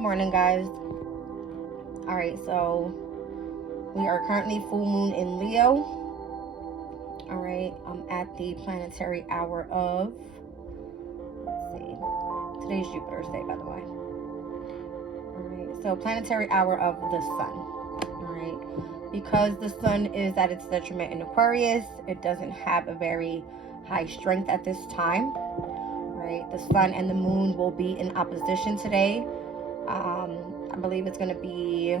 Morning, guys. All right, so we are currently full moon in Leo. All right, I'm at the planetary hour of, let's see, today's Jupiter's day, by the way. All right, so planetary hour of the sun. All right, because the sun is at its detriment in Aquarius, it doesn't have a very high strength at this time. Right, the sun and the moon will be in opposition today. I believe it's going to be a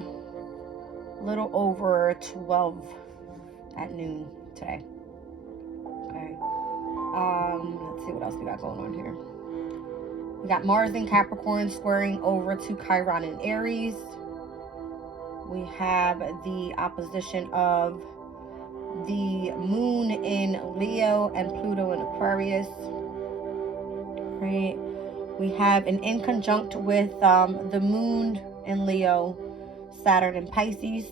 little over 12 at noon today. Okay. Let's see what else we got going on here. We got Mars in Capricorn squaring over to Chiron in Aries. We have the opposition of the moon in Leo and Pluto in Aquarius. Right. We have an in conjunct with the moon in Leo, Saturn in Pisces.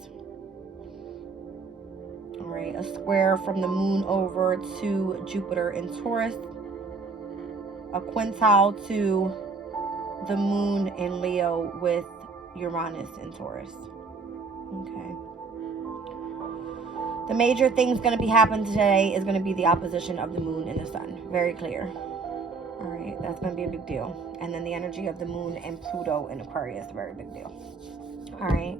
All right, a square from the moon over to Jupiter in Taurus. A quintile to the moon in Leo with Uranus in Taurus. Okay. The major thing's going to be happening today is going to be the opposition of the moon and the sun. Very clear. All right, that's going to be a big deal. And then the energy of the moon and Pluto in Aquarius, very big deal. All right.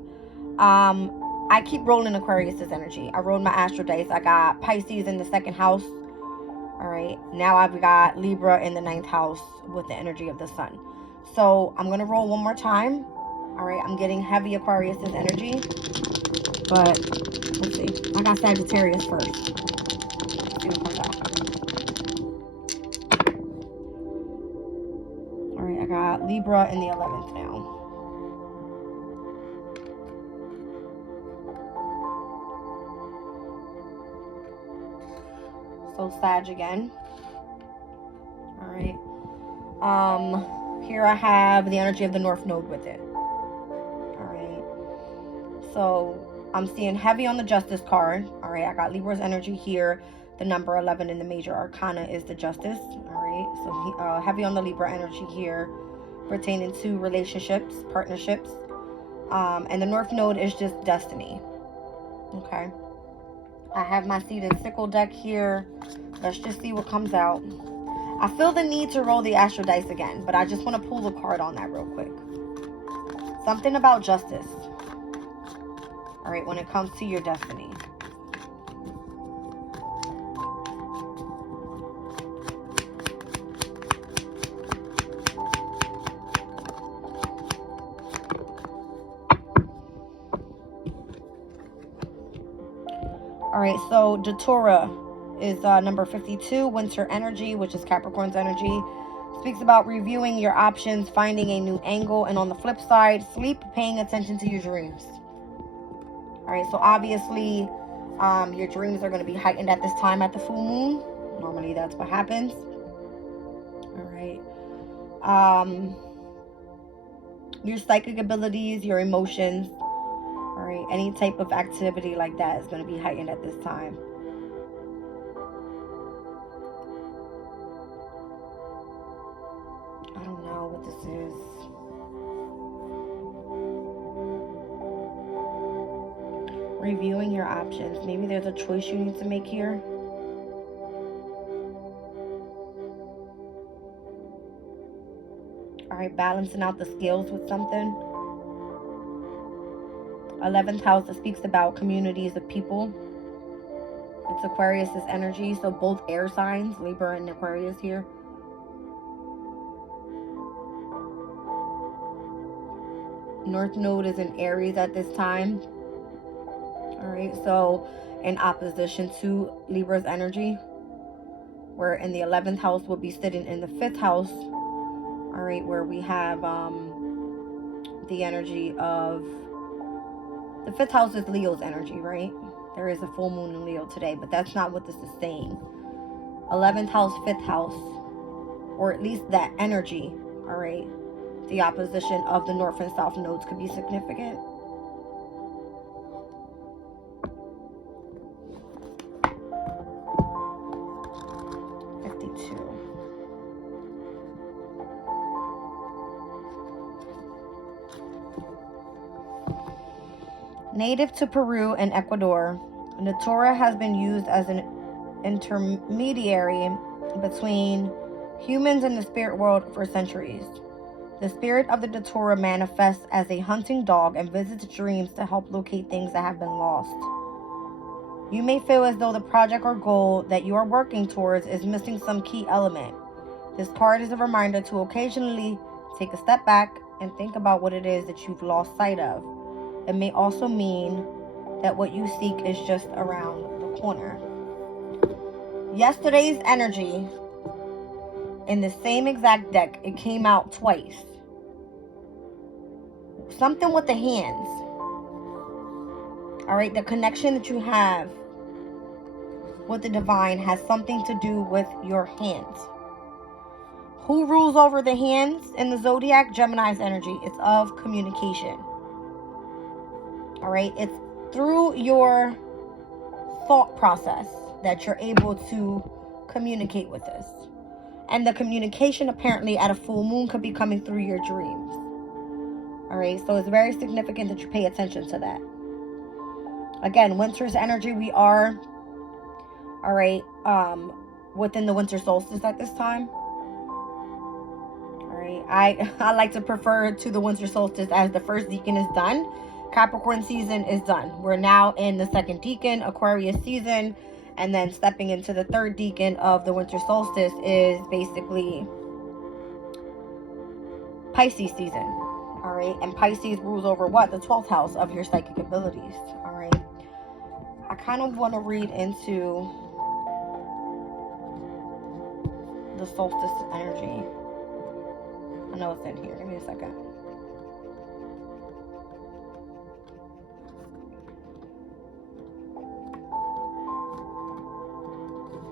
I keep rolling Aquarius's energy. I rolled my astro dice. I got Pisces in the second house. All right. Now I've got Libra in the ninth house with the energy of the sun. So I'm going to roll one more time. All right. I'm getting heavy Aquarius's energy. But let's see. I got Sagittarius first. Let's see what comes out. I got Libra in the 11th now. So Sag again. All right. Here I have the energy of the North Node with it. All right. So I'm seeing heavy on the Justice card. All right. I got Libra's energy here. The number 11 in the major arcana is the Justice. All right. So heavy on the Libra energy here, pertaining to relationships, partnerships. And the North Node is just destiny. Okay. I have my seated sickle deck here. Let's just see what comes out. I feel the need to roll the astro dice again, but I just want to pull the card on that real quick. Something about justice. All right, when it comes to your destiny. All right, so Datura is number 52, winter energy, which is Capricorn's energy. Speaks about reviewing your options, finding a new angle, and on the flip side, sleep, paying attention to your dreams. All right, so obviously your dreams are going to be heightened at this time at the full moon. Normally that's what happens. All right. Your psychic abilities, your emotions, all right, any type of activity like that is going to be heightened at this time. I don't know what this is. Reviewing your options. Maybe there's a choice you need to make here. All right, balancing out the scales with something. 11th house that speaks about communities of people. It's Aquarius's energy, so both air signs, Libra and Aquarius here. North Node is in Aries at this time. All right, so in opposition to Libra's energy, where in the 11th house will be sitting in the 5th house. All right, where we have the energy of the 5th house is Leo's energy, right? There is a full moon in Leo today, but that's not what this is saying. 11th house, 5th house, or at least that energy, all right? The opposition of the North and South nodes could be significant. Native to Peru and Ecuador, Natura has been used as an intermediary between humans and the spirit world for centuries. The spirit of the Datura manifests as a hunting dog and visits dreams to help locate things that have been lost. You may feel as though the project or goal that you are working towards is missing some key element. This card is a reminder to occasionally take a step back and think about what it is that you've lost sight of. It may also mean that what you seek is just around the corner. Yesterday's energy, in the same exact deck, it came out twice. Something with the hands. All right, the connection that you have with the divine has something to do with your hands. Who rules over the hands in the zodiac? Gemini's energy. It's of communication. All right, it's through your thought process that you're able to communicate with this. And the communication apparently at a full moon could be coming through your dreams. All right, so it's very significant that you pay attention to that. Again, winter's energy, we are, all right, within the winter solstice at this time. All right, I like to prefer to the winter solstice as the first decan is done. Capricorn season is done. We're now in the second decan, Aquarius season, and then stepping into the third decan of the winter solstice is basically Pisces season. All right, and Pisces rules over what? The 12th house of your psychic abilities. All right, I kind of want to read into the solstice energy. I know it's in here. Give me a second.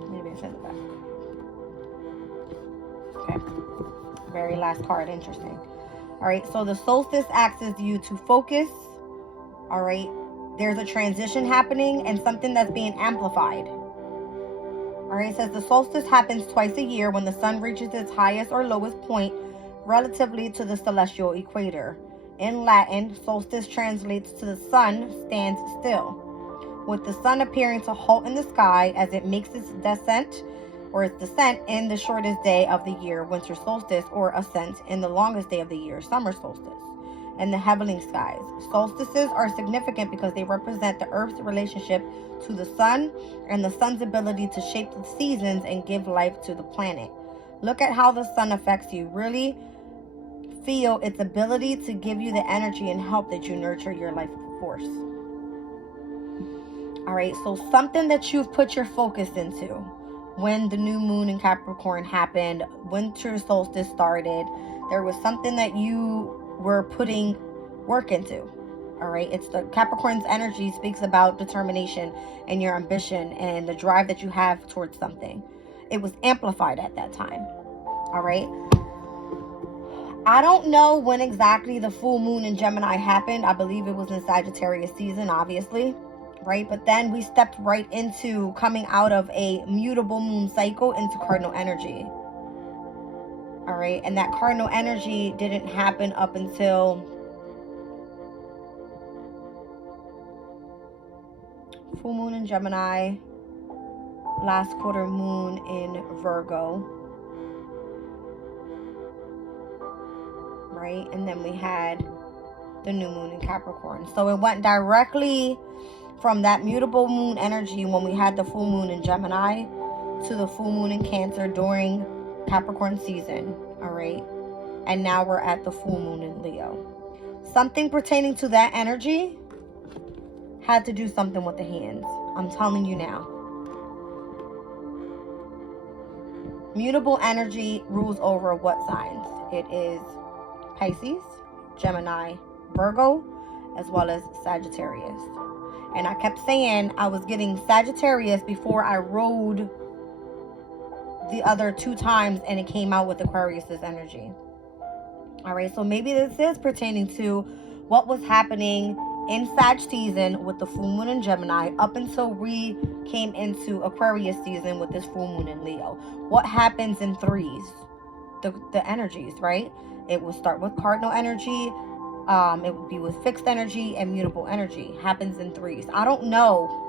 Maybe it's in the back. Okay. Very last card. Interesting. All right. So the solstice asks you to focus. All right. There's a transition happening and something that's being amplified. All right. It says the solstice happens twice a year when the sun reaches its highest or lowest point relatively to the celestial equator. In Latin, solstice translates to the sun stands still, with the sun appearing to halt in the sky as it makes its descent in the shortest day of the year, winter solstice, or ascent in the longest day of the year, summer solstice, in the heavenly skies. Solstices are significant because they represent the Earth's relationship to the sun and the sun's ability to shape the seasons and give life to the planet. Look at how the sun affects you. Really feel its ability to give you the energy and help that you nurture your life force. All right, so something that you've put your focus into when the new moon in Capricorn happened, winter solstice started, there was something that you were putting work into. All right, it's the Capricorn's energy speaks about determination and your ambition and the drive that you have towards something. It was amplified at that time. All right. I don't know when exactly the full moon in Gemini happened. I believe it was in Sagittarius season, obviously, right? But then we stepped right into coming out of a mutable moon cycle into cardinal energy. All right. And that cardinal energy didn't happen up until full moon in Gemini, last quarter moon in Virgo. Right, and then we had the new moon in Capricorn. So it went directly from that mutable moon energy when we had the full moon in Gemini to the full moon in Cancer during Capricorn season. All right, and now we're at the full moon in Leo. Something pertaining to that energy had to do something with the hands. I'm telling you now. Mutable energy rules over what signs? It is Pisces, Gemini, Virgo, as well as Sagittarius. And I kept saying I was getting Sagittarius before I rode the other two times and it came out with Aquarius's energy. All right, so maybe this is pertaining to what was happening in Sag season with the full moon in Gemini up until we came into Aquarius season with this full moon in Leo. What happens in threes? The energies, right? It will start with cardinal energy, It would be with fixed energy and mutable energy. Happens in threes. I don't know.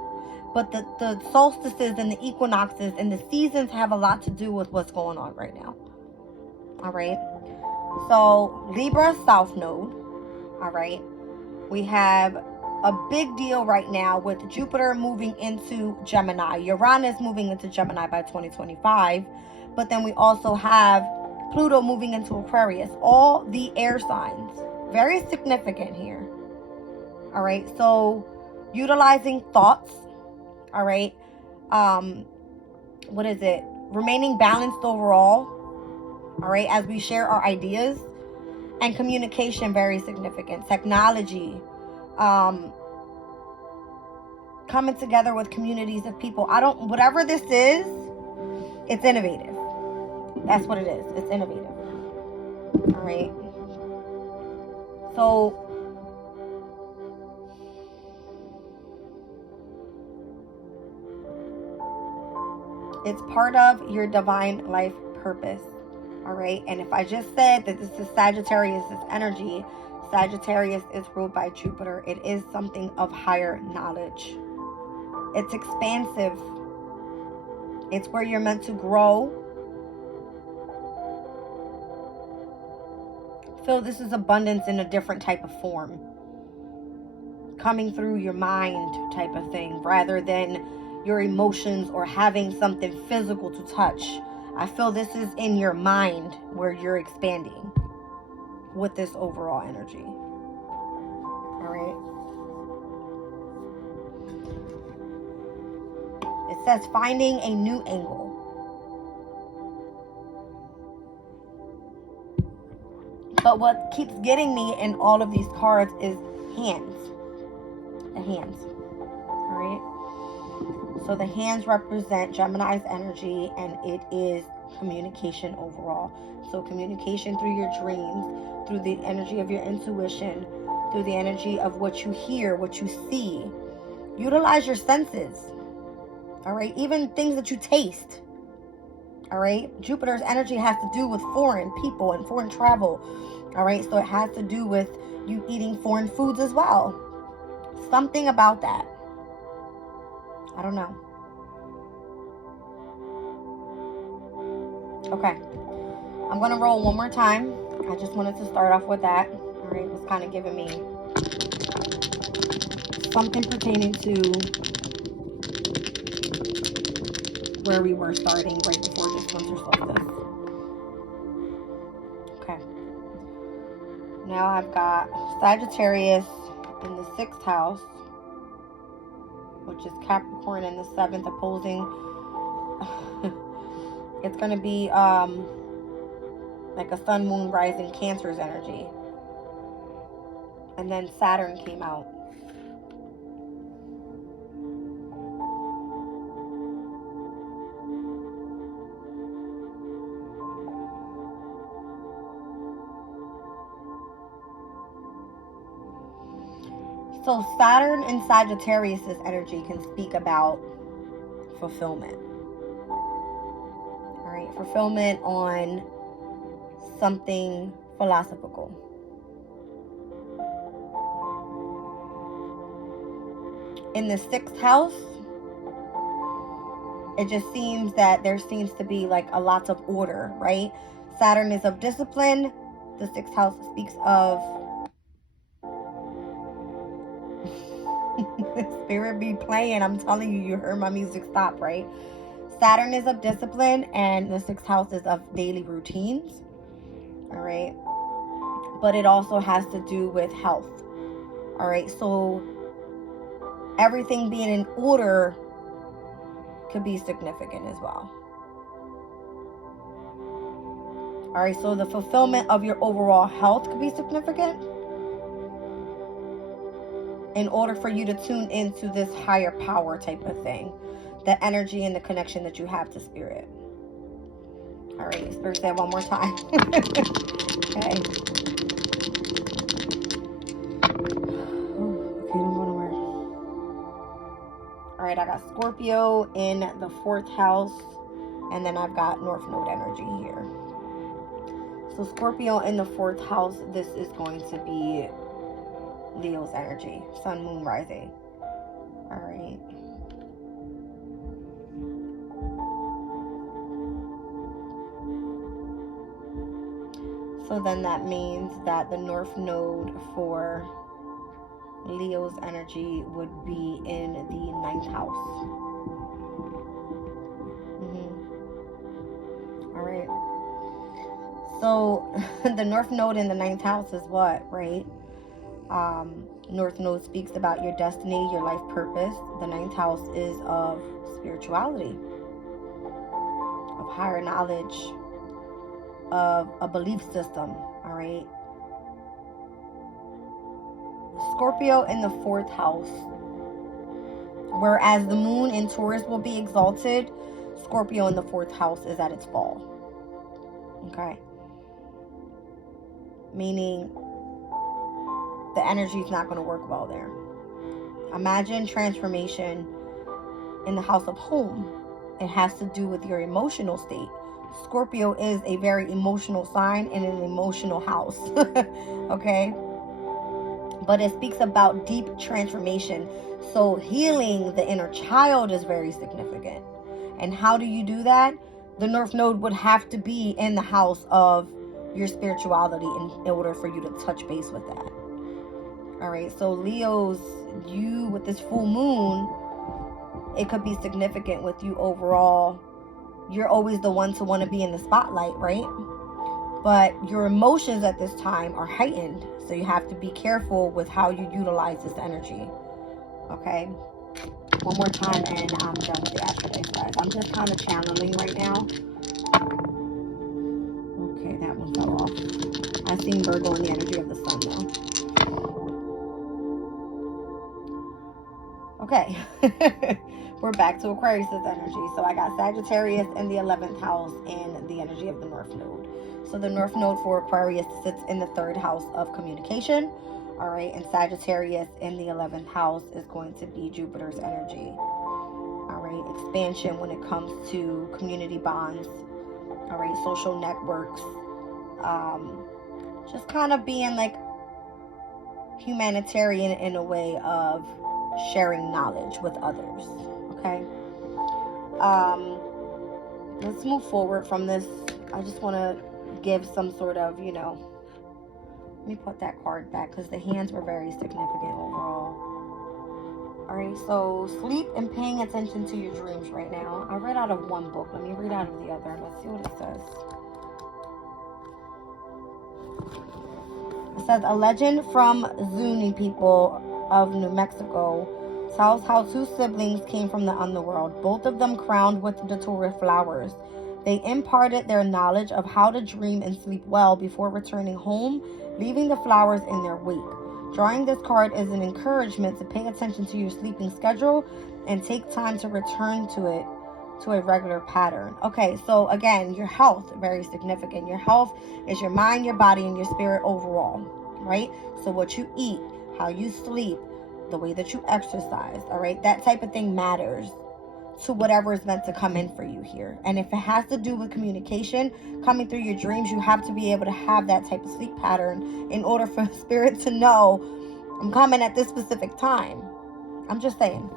But the solstices and the equinoxes and the seasons have a lot to do with what's going on right now. All right. So Libra South Node. All right. We have a big deal right now with Jupiter moving into Gemini. Uranus moving into Gemini by 2025. But then we also have Pluto moving into Aquarius. All the air signs. Very significant here. All right. So utilizing thoughts. All right. What is it? Remaining balanced overall. All right. As we share our ideas. And communication, very significant. Technology. Coming together with communities of people. Whatever this is, it's innovative. That's what it is. It's innovative. All right. So, it's part of your divine life purpose. All right. And if I just said that this is Sagittarius' energy, Sagittarius is ruled by Jupiter. It is something of higher knowledge. It's expansive. It's where you're meant to grow. So this is abundance in a different type of form. Coming through your mind type of thing, rather than your emotions or having something physical to touch. I feel this is in your mind where you're expanding with this overall energy. All right. It says finding a new angle. But what keeps getting me in all of these cards is hands. The hands. All right. So the hands represent Gemini's energy, and it is communication overall. So communication through your dreams, through the energy of your intuition, through the energy of what you hear, what you see. Utilize your senses. All right. Even things that you taste. All right. Jupiter's energy has to do with foreign people and foreign travel. All right. So it has to do with you eating foreign foods as well. Something about that. I don't know. Okay. I'm going to roll one more time. I just wanted to start off with that. All right. It's kind of giving me something pertaining to where we were starting right before this winter solstice. Okay. Now I've got Sagittarius in the 6th house, which is Capricorn in the 7th, opposing. It's going to be like a sun, moon, rising, Cancer's energy. And then Saturn came out. So Saturn and Sagittarius' energy can speak about fulfillment. All right, fulfillment on something philosophical. In the 6th house, it just seems that there seems to be like a lot of order, right? Saturn is of discipline. The 6th house speaks of Spirit be playing. I'm telling you, you heard my music stop, right? Saturn is of discipline, and the 6th house is of daily routines. All right. But it also has to do with health. All right. So everything being in order could be significant as well. All right. So the fulfillment of your overall health could be significant in order for you to tune into this higher power type of thing, the energy and the connection that you have to Spirit. All right, Spirit said one more time. Okay. Okay, don't go nowhere. All right, I got Scorpio in the 4th house, and then I've got North Node energy here. So Scorpio in the 4th house, this is going to be Leo's energy. Sun, moon, rising. All right. So then that means that the North Node for Leo's energy would be in the 9th house. All right. So the North Node in the 9th house is what, right? North Node speaks about your destiny, your life purpose. The 9th house is of spirituality, of higher knowledge, of a belief system. All right. Scorpio in the 4th house, whereas the moon in Taurus will be exalted, Scorpio in the 4th house is at its fall. Okay. Meaning the energy is not going to work well there. Imagine transformation in the house of home. It has to do with your emotional state. Scorpio is a very emotional sign in an emotional house. Okay. But it speaks about deep transformation. So healing the inner child is very significant. And how do you do that? The North Node would have to be in the house of your spirituality in order for you to touch base with that. All right. So Leo's, you with this full moon, it could be significant with you overall. You're always the one to want to be in the spotlight, right? But your emotions at this time are heightened. So you have to be careful with how you utilize this energy. Okay. One more time and I'm done with the afterlife, guys. I'm just kind of channeling right now. Okay, that one fell off. I seen Virgo in the energy of the sun now. Okay. We're back to Aquarius' energy. So I got Sagittarius in the 11th house and the energy of the North Node. So the North Node for Aquarius sits in the 3rd house of communication. All right. And Sagittarius in the 11th house is going to be Jupiter's energy. All right. Expansion when it comes to community bonds. All right. Social networks. Just kind of being like humanitarian in a way of sharing knowledge with others. Okay. Let's move forward from this. I just want to give some sort of, let me put that card back because the hands were very significant overall. All right, so sleep and paying attention to your dreams right now. I read out of one book. Let me read out of the other. Let's see what it says. It says, a legend from Zuni people of New Mexico tells how 2 siblings came from the underworld, both of them crowned with datura flowers. They imparted their knowledge of how to dream and sleep well before returning home, leaving the flowers in their wake. Drawing this card is an encouragement to pay attention to your sleeping schedule and take time to return to it to a regular pattern. Okay, so again, your health, very significant. Your health is your mind, your body, and your spirit overall, right? So what you eat, how you sleep, the way that you exercise, all right? That type of thing matters to whatever is meant to come in for you here. And if it has to do with communication, coming through your dreams, you have to be able to have that type of sleep pattern in order for spirit to know, I'm coming at this specific time. I'm just saying.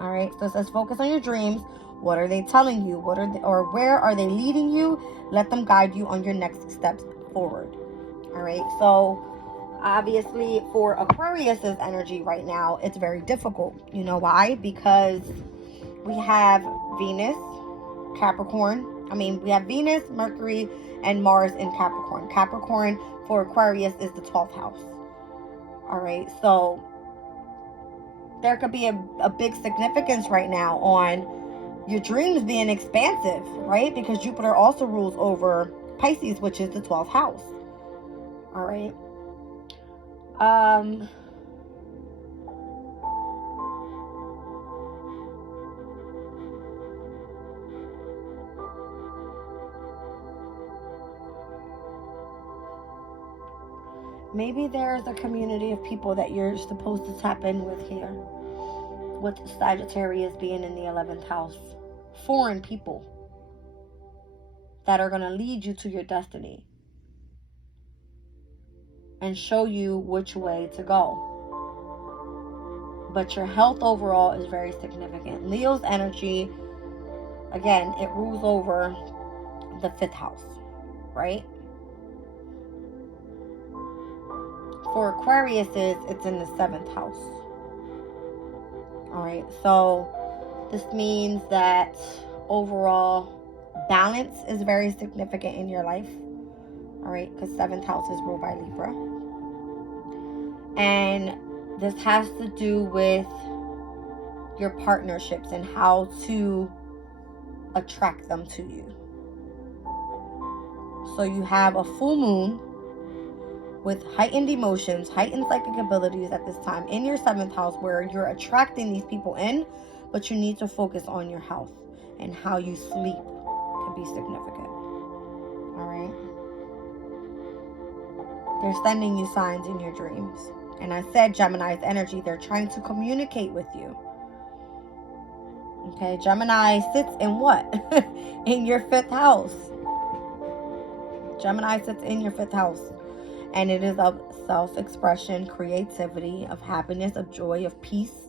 All right, so it says focus on your dreams. What are they telling you? What are they, or where are they leading you? Let them guide you on your next steps forward. All right, so obviously for Aquarius's energy right now, it's very difficult. You know why? Because we have Venus, Capricorn. We have Venus, Mercury, and Mars in Capricorn. Capricorn for Aquarius is the 12th house. All right, so there could be a big significance right now on your dreams being expansive, right? Because Jupiter also rules over Pisces, which is the 12th house. All right. Maybe there's a community of people that you're supposed to tap in with here, with Sagittarius being in the 11th house. Foreign people that are going to lead you to your destiny. and show you which way to go. But your health overall is very significant. Leo's energy, again, it rules over the 5th house, right? For Aquarius, it's in the 7th house. All right, so this means that overall balance is very significant in your life. All right, because 7th house is ruled by Libra. And this has to do with your partnerships and how to attract them to you. So you have a full moon with heightened emotions, heightened psychic abilities at this time in your 7th house, where you're attracting these people in, but you need to focus on your health, and how you sleep can be significant. All right. They're sending you signs in your dreams. And I said Gemini's energy, they're trying to communicate with you. Okay, Gemini sits in what? In your 5th house. Gemini sits in your 5th house. And it is of self-expression, creativity, of happiness, of joy, of peace.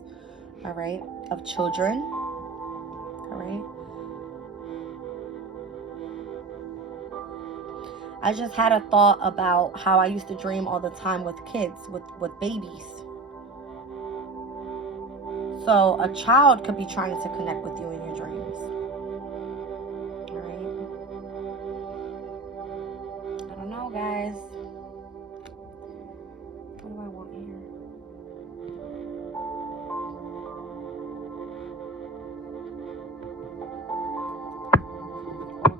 All right, of children. All right. I just had a thought about how I used to dream all the time with kids, with babies. So a child could be trying to connect with you in your dreams. All right. I don't know, guys. What do I want here?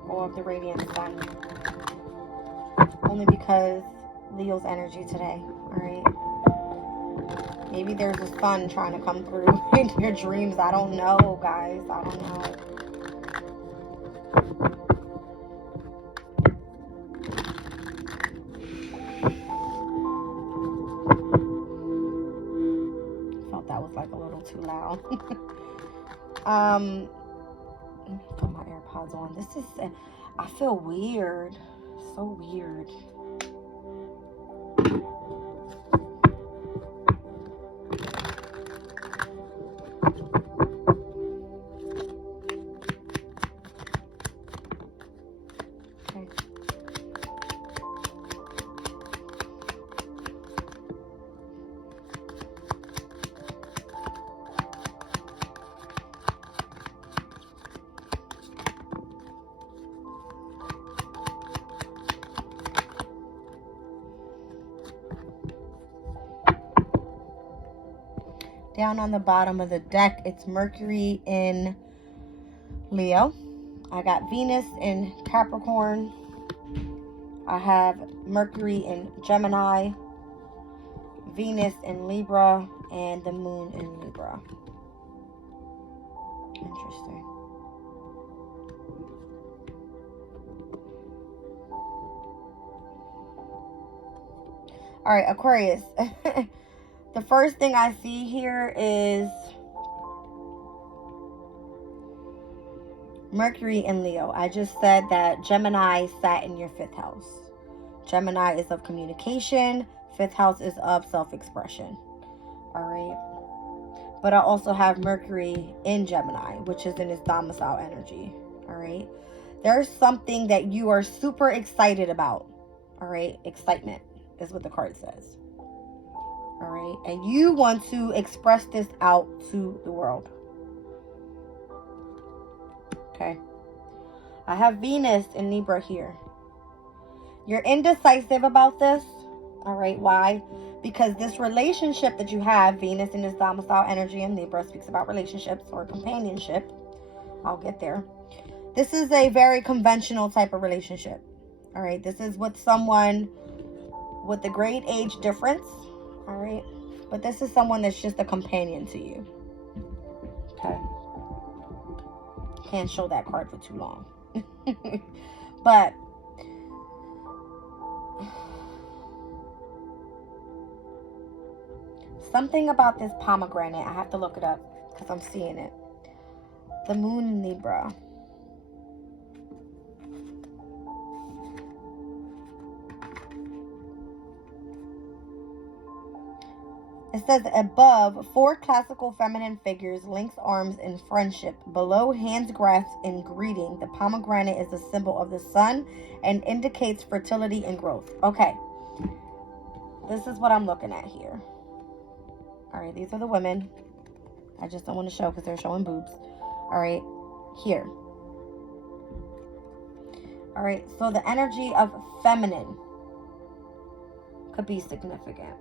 Go of the radiant sun. Only because Leo's energy today. All right. Maybe there's a sun trying to come through in your dreams. I don't know, guys. I don't know. Felt that was like a little too loud. Let me put my AirPods on. This is, I feel weird. So weird. Down on the bottom of the deck, it's Mercury in Leo. I got Venus in Capricorn. I have Mercury in Gemini, Venus in Libra, and the moon in Libra. Interesting. All right, Aquarius. The first thing I see here is Mercury in Leo. I just said that Gemini sat in your 5th house. Gemini is of communication. 5th house is of self-expression. All right. But I also have Mercury in Gemini, which is in its domicile energy. All right. There's something that you are super excited about. All right. Excitement is what the card says. All right. And you want to express this out to the world. Okay. I have Venus in Libra here. You're indecisive about this. All right. Why? Because this relationship that you have, Venus in its domicile energy in Libra, speaks about relationships or companionship. I'll get there. This is a very conventional type of relationship. All right. This is with someone with a great age difference. All right. But this is someone that's just a companion to you. Okay. Can't show that card for too long. But something about this pomegranate, I have to look it up because I'm seeing it. The moon in Libra. It says above, 4 classical feminine figures, links arms in friendship. Below, hands grasped in greeting. The pomegranate is a symbol of the sun and indicates fertility and growth. Okay, this is what I'm looking at here. All right, these are the women. I just don't want to show because they're showing boobs. All right, here. All right, so the energy of feminine could be significant.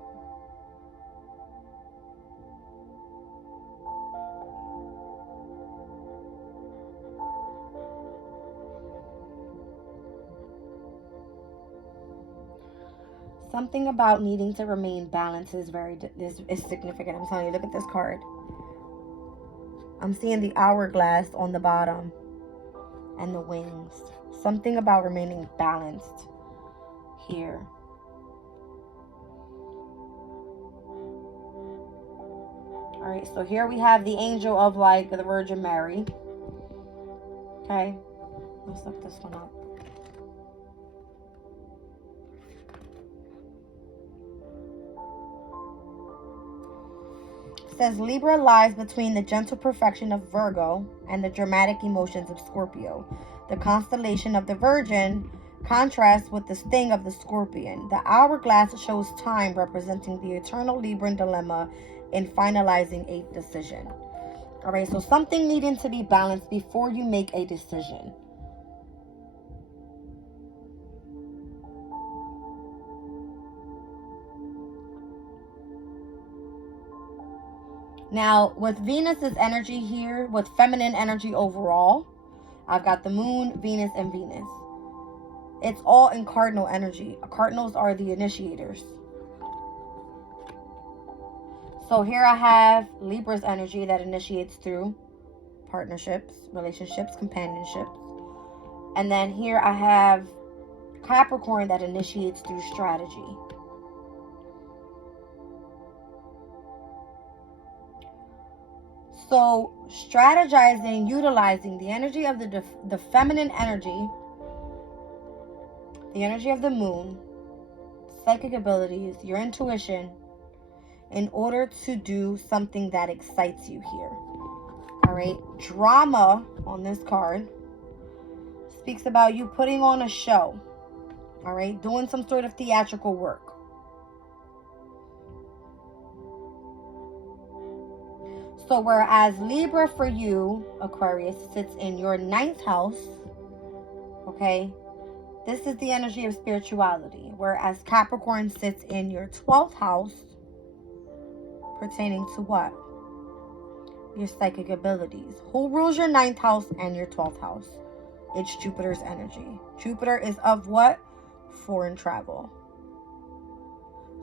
Something about needing to remain balanced is is significant. I'm telling you, look at this card. I'm seeing the hourglass on the bottom and the wings. Something about remaining balanced here. All right, so here we have the angel of like the Virgin Mary. Okay, let's look this one up. It says Libra lies between the gentle perfection of Virgo and the dramatic emotions of Scorpio. The constellation of the Virgin contrasts with the sting of the Scorpion. The hourglass shows time, representing the eternal Libran dilemma in finalizing a decision. All right, so something needing to be balanced before you make a decision. Now, with Venus's energy here, with feminine energy overall, I've got the moon, Venus, and Venus. It's all in cardinal energy. Cardinals are the initiators. So here I have Libra's energy that initiates through partnerships, relationships, companionships. And then here I have Capricorn that initiates through strategy. So strategizing, utilizing the energy of the feminine energy, the energy of the moon, psychic abilities, your intuition, in order to do something that excites you here. All right, drama on this card speaks about you putting on a show. All right, doing some sort of theatrical work. So whereas Libra for you, Aquarius, sits in your 9th house, okay, this is the energy of spirituality. Whereas Capricorn sits in your 12th house, pertaining to what? Your psychic abilities. Who rules your 9th house and your 12th house? It's Jupiter's energy. Jupiter is of what? Foreign travel.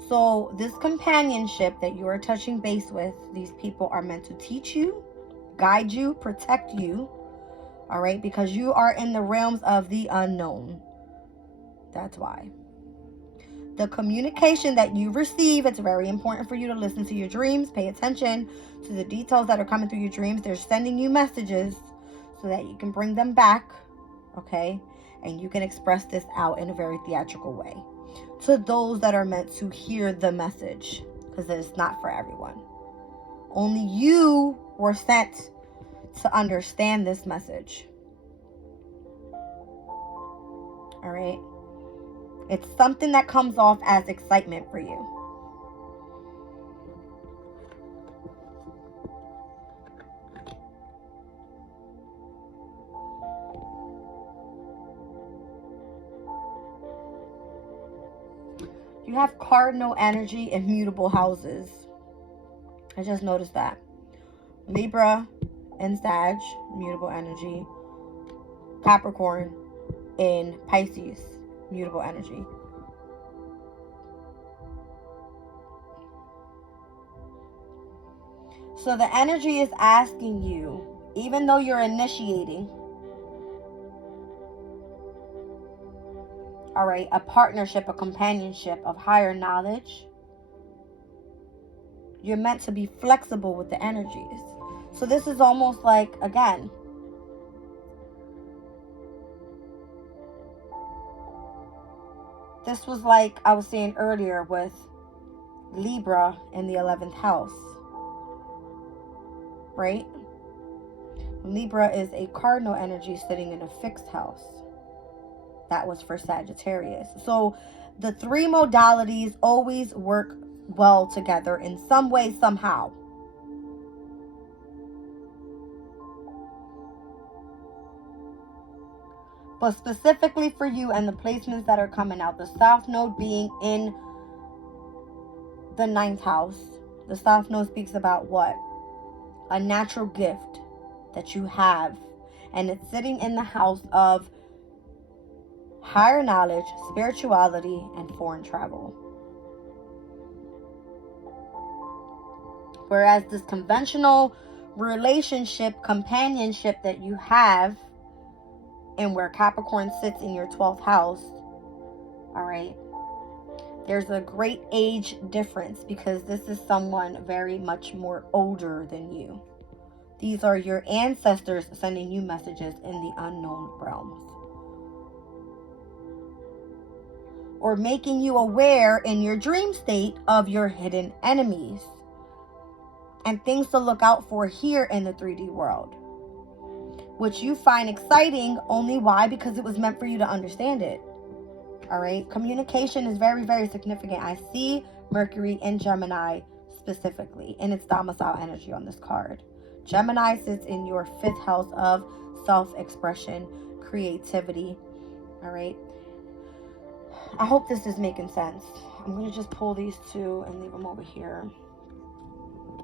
So this companionship that you are touching base with, these people are meant to teach you, guide you, protect you, all right? Because you are in the realms of the unknown. That's why. The communication that you receive, it's very important for you to listen to your dreams, pay attention to the details that are coming through your dreams. They're sending you messages so that you can bring them back, okay? And you can express this out in a very theatrical way to those that are meant to hear the message, because it's not for everyone. Only you were sent to understand this message. All right? It's something that comes off as excitement for you. You have cardinal energy in mutable houses. I just noticed that. Libra and Sag, mutable energy. Capricorn in Pisces, mutable energy. So the energy is asking you, even though you're initiating, all right, a partnership, a companionship of higher knowledge, you're meant to be flexible with the energies. So this is almost like, again, this was like I was saying earlier with Libra in the 11th house, right? Libra is a cardinal energy sitting in a fixed house. That was for Sagittarius. So the three modalities always work well together in some way, somehow. But specifically for you and the placements that are coming out, the South Node being in the 9th house. The South Node speaks about what? A natural gift that you have. And it's sitting in the house of higher knowledge, spirituality, and foreign travel. Whereas this conventional relationship, companionship that you have, and where Capricorn sits in your 12th house, all right, there's a great age difference because this is someone very much more older than you. These are your ancestors sending you messages in the unknown realms. Or making you aware in your dream state of your hidden enemies and things to look out for here in the 3D world, which you find exciting. Only why? Because it was meant for you to understand it. All right. Communication is very, very significant. I see Mercury in Gemini specifically, and it's domicile energy on this card. Gemini sits in your 5th house of self-expression, creativity. All right. I hope this is making sense. I'm going to just pull these two and leave them over here.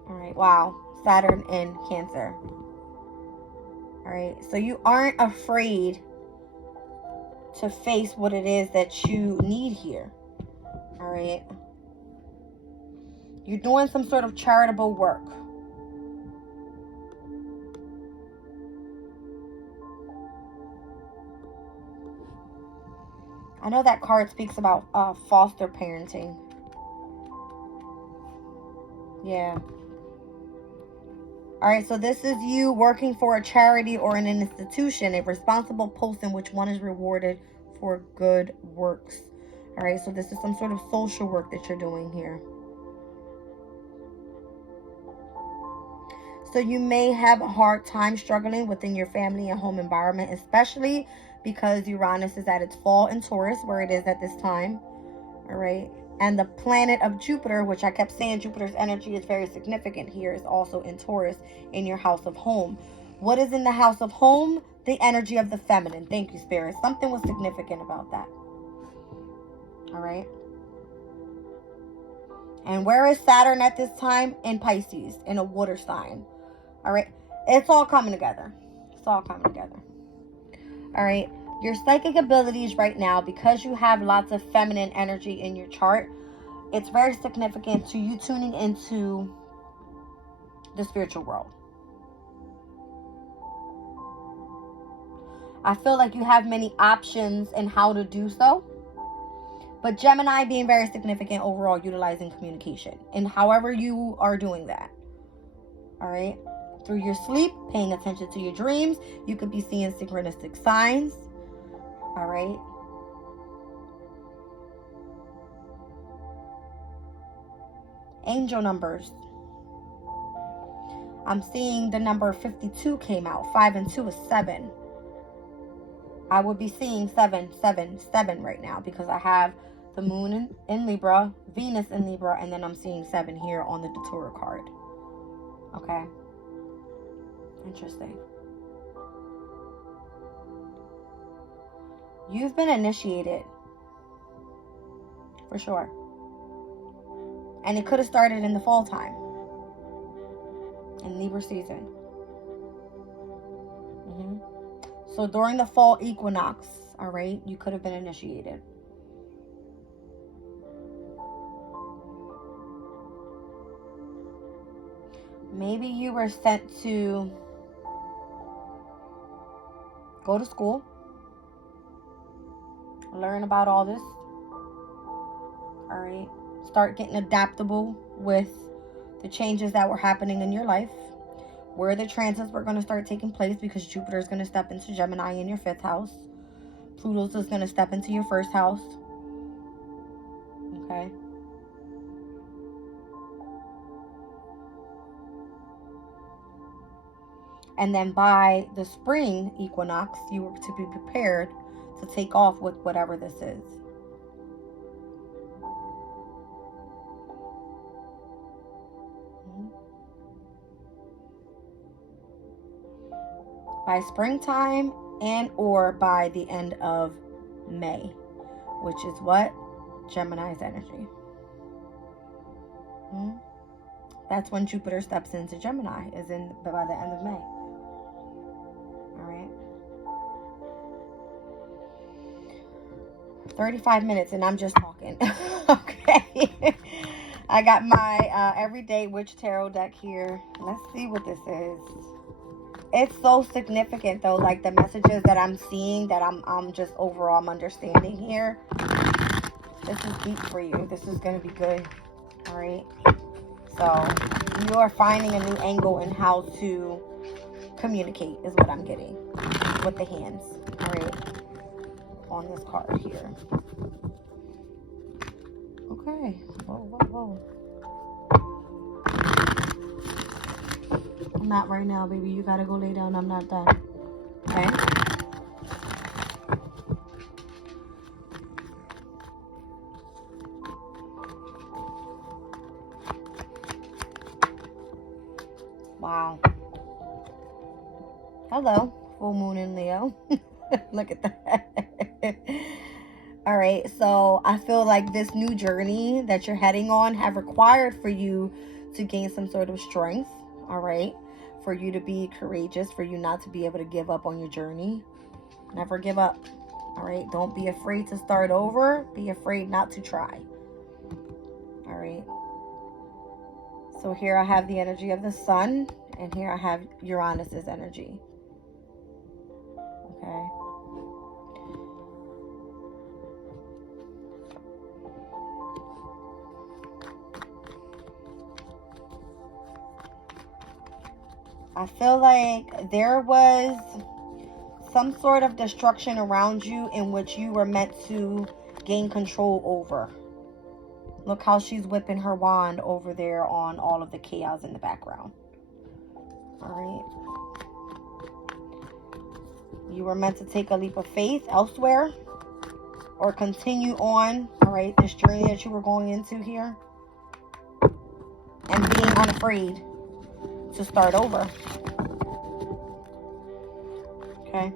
All right. Wow. Saturn in Cancer. All right. So you aren't afraid to face what it is that you need here. All right. You're doing some sort of charitable work. I know that card speaks about foster parenting. Yeah. All right, so this is you working for a charity or an institution, a responsible post in which one is rewarded for good works. All right, so this is some sort of social work that you're doing here. So you may have a hard time struggling within your family and home environment, especially because Uranus is at its fall in Taurus, where it is at this time. All right. And the planet of Jupiter, which I kept saying Jupiter's energy is very significant here, is also in Taurus in your house of home. What is in the house of home? The energy of the feminine. Thank you, Spirit. Something was significant about that. All right. And where is Saturn at this time? In Pisces, in a water sign. All right. It's all coming together. It's all coming together. All right. Your psychic abilities right now, because you have lots of feminine energy in your chart, it's very significant to you tuning into the spiritual world. I feel like you have many options in how to do so. But Gemini being very significant overall, utilizing communication and however you are doing that. All right. Through your sleep, paying attention to your dreams, you could be seeing synchronistic signs. All right. Angel numbers. I'm seeing the number 52 came out. 5 and 2 is 7. I would be seeing 777 right now because I have the moon in Libra, Venus in Libra, and then I'm seeing 7 here on the Datura card. Okay. Interesting. You've been initiated. For sure. And it could have started in the fall time. In Libra season. So during the fall equinox, all right, you could have been initiated. Maybe you were sent to go to school, learn about all this, all right, start getting adaptable with the changes that were happening in your life, where the transits were going to start taking place, because Jupiter is going to step into Gemini in your 5th house. Pluto's is going to step into your 1st house. Okay. And then by the spring equinox, you were to be prepared to take off with whatever this is. By springtime and or by the end of May, which is what? Gemini's energy. That's when Jupiter steps into Gemini, is by the end of May. All right. 35 minutes and I'm just talking. Okay. I got my Everyday Witch Tarot deck here. Let's see what this is. It's so significant though, like the messages that I'm seeing, that I'm just overall I'm understanding here. This is deep for you. This is going to be good. All right. So you are finding a new angle in how to communicate is what I'm getting with the hands. All right. On this card here. Okay. Whoa, whoa, whoa. I'm not right now, baby. You gotta go lay down. I'm not done. Okay. Wow. Hello, full moon in Leo. Look at that. All right, so I feel like this new journey that you're heading on have required for you to gain some sort of strength. All right, for you to be courageous, for you not to be able to give up on your journey. Never give up. All right, don't be afraid to start over. Be afraid not to try. All right. So here I have the energy of the sun, and here I have Uranus's energy. Okay. I feel like there was some sort of destruction around you in which you were meant to gain control over. Look how she's whipping her wand over there on all of the chaos in the background. All right. You were meant to take a leap of faith elsewhere or continue on, all right, this journey that you were going into here, and being unafraid to start over. Okay.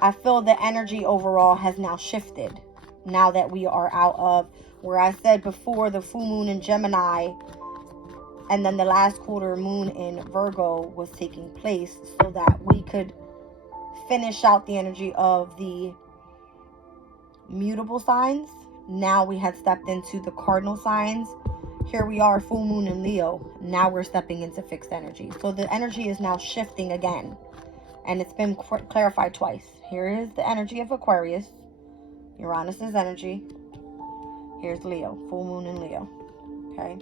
I feel the energy overall has now shifted. Now that we are out of where I said before, the full moon in Gemini and then the last quarter moon in Virgo was taking place, so that we could finish out the energy of the mutable signs. Now we had stepped into the cardinal signs. Here we are, full moon in Leo. Now we're stepping into fixed energy. So the energy is now shifting again. And it's been clarified twice. Here is the energy of Aquarius. Uranus's energy. Here's Leo, full moon in Leo. Okay.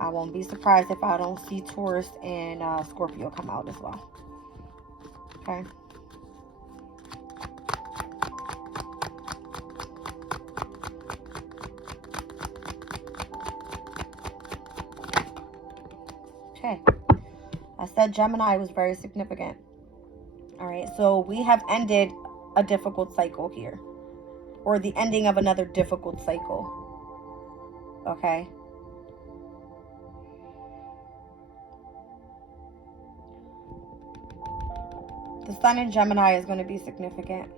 I won't be surprised if I don't see Taurus and Scorpio come out as well. Okay. Okay. I said Gemini was very significant. All right. So we have ended a difficult cycle here, or the ending of another difficult cycle. Okay. The sun in Gemini is going to be significant.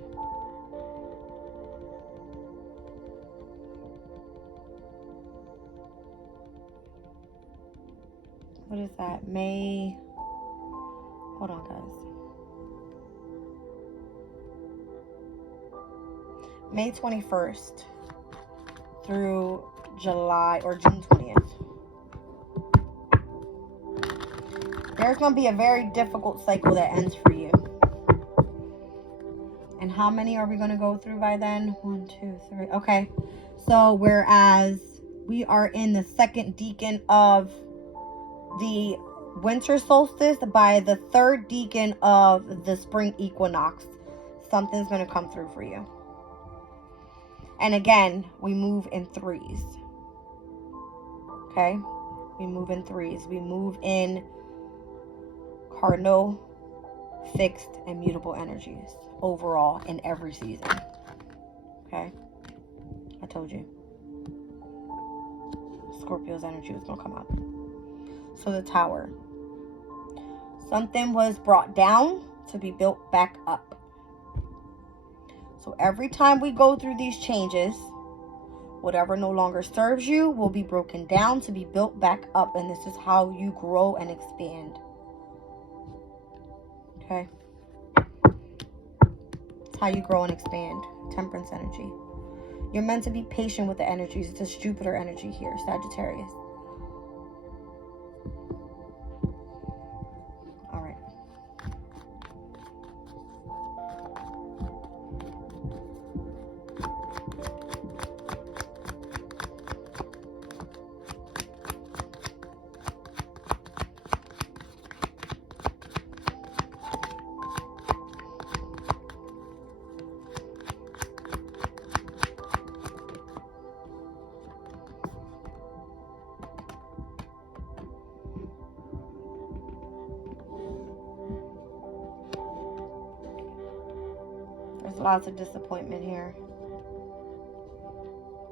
What is that? May. Hold on, guys. May 21st through July or June 20th. There's going to be a very difficult cycle that ends for you. And how many are we going to go through by then? 1, 2, 3. Okay. So whereas we are in the second decan of the winter solstice, by the third decan of the spring equinox, something's going to come through for you. And again, we move in threes. Okay? We move in threes. We move in cardinal, fixed, and mutable energies overall in every season. Okay? I told you. Scorpio's energy was going to come out. So the Tower. Something was brought down to be built back up. So every time we go through these changes, whatever no longer serves you will be broken down to be built back up. And this is how you grow and expand. Okay? It's how you grow and expand. Temperance energy. You're meant to be patient with the energies. It's this Jupiter energy here, Sagittarius. All right. There's lots of disappointment here.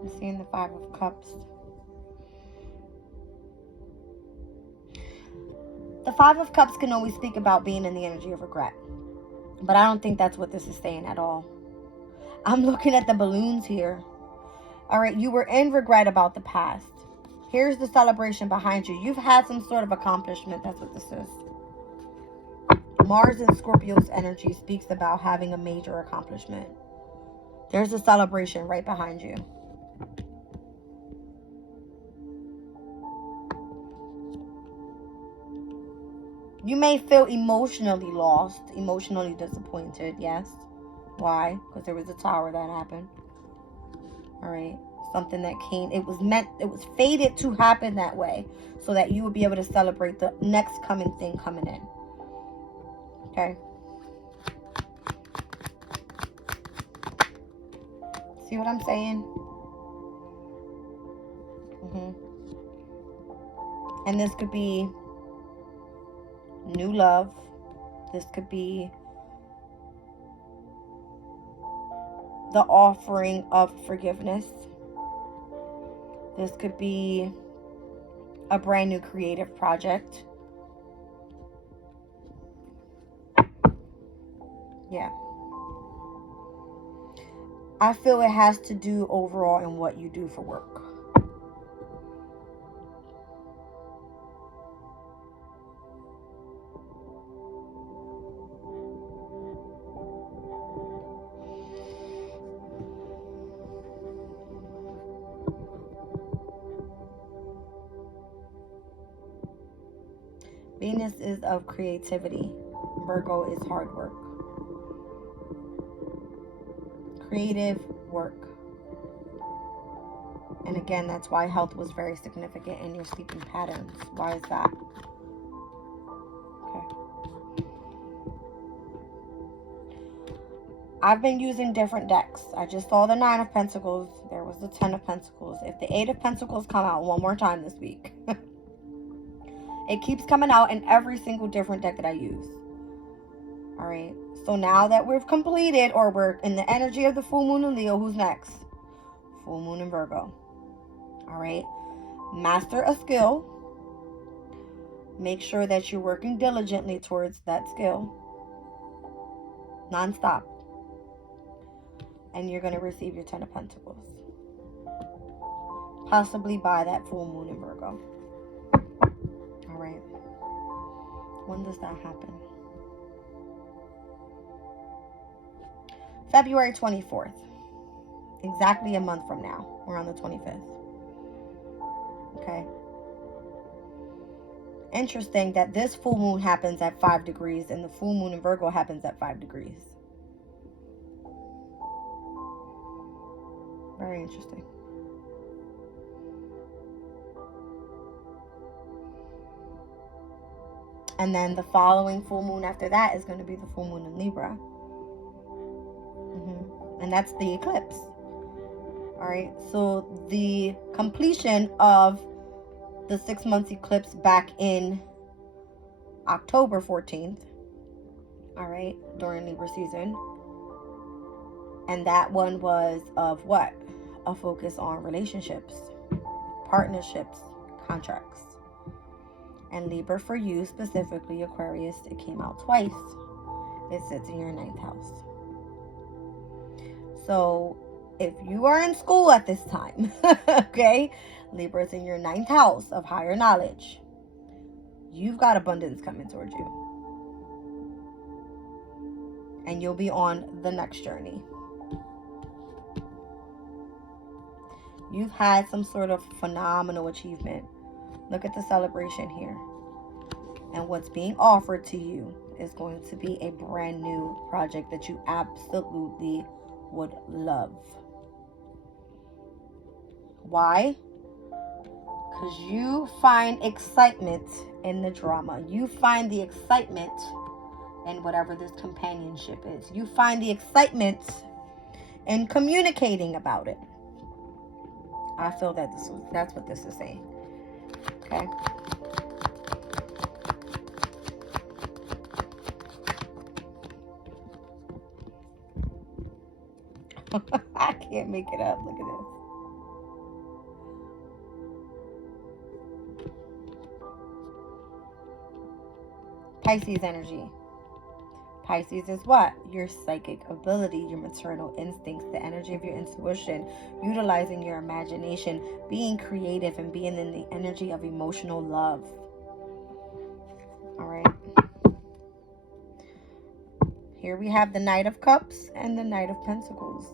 I'm seeing the Five of Cups. The Five of Cups can always speak about being in the energy of regret. But I don't think that's what this is saying at all. I'm looking at the balloons here. All right, you were in regret about the past. Here's the celebration behind you. You've had some sort of accomplishment. That's what this is. Mars in Scorpio's energy speaks about having a major accomplishment. There's a celebration right behind you. You may feel emotionally lost, emotionally disappointed, yes. Why? Because there was a Tower that happened. All right. Something that came, it was fated to happen that way so that you would be able to celebrate the next coming thing coming in. Okay. See what I'm saying? And this could be new love. This could be the offering of forgiveness. This could be a brand new creative project. Yeah. I feel it has to do overall in what you do for work. Venus is of creativity. Virgo is hard work. Creative work. And again, that's why health was very significant in your sleeping patterns. Why is that? Okay. I've been using different decks. I just saw the Nine of Pentacles. There was the Ten of Pentacles. If the Eight of Pentacles come out one more time this week, it keeps coming out in every single different deck that I use. All right. So now that we've completed, or we're in the energy of the full moon in Leo, who's next? Full moon in Virgo. All right. Master a skill. Make sure that you're working diligently towards that skill. Non-stop. And you're going to receive your Ten of Pentacles. Possibly by that full moon in Virgo. All right. When does that happen? February 24th. Exactly a month from now. We're on the 25th. Okay. Interesting that this full moon happens at 5 degrees and the full moon in Virgo happens at 5 degrees. Very interesting. And then the following full moon after that is going to be the full moon in Libra. And that's the eclipse. All right. So the completion of the 6 months eclipse back in October 14th. All right, during Libra season. And that one was of what? A focus on relationships, partnerships, contracts. And Libra for you, specifically Aquarius, it came out twice. It sits in your 9th house. So if you are in school at this time, okay, Libra is in your 9th house of higher knowledge. You've got abundance coming towards you. And you'll be on the next journey. You've had some sort of phenomenal achievement. Look at the celebration here. And what's being offered to you is going to be a brand new project that you absolutely would love. Why? Because you find excitement in the drama. You find the excitement in whatever this companionship is. You find the excitement in communicating about it. I feel that that's what this is saying. Okay. I can't make it up. Look at this. Pisces energy. Pisces is what? Your psychic ability, your maternal instincts, the energy of your intuition, utilizing your imagination, being creative, and being in the energy of emotional love. All right. Here we have the Knight of Cups and the Knight of Pentacles.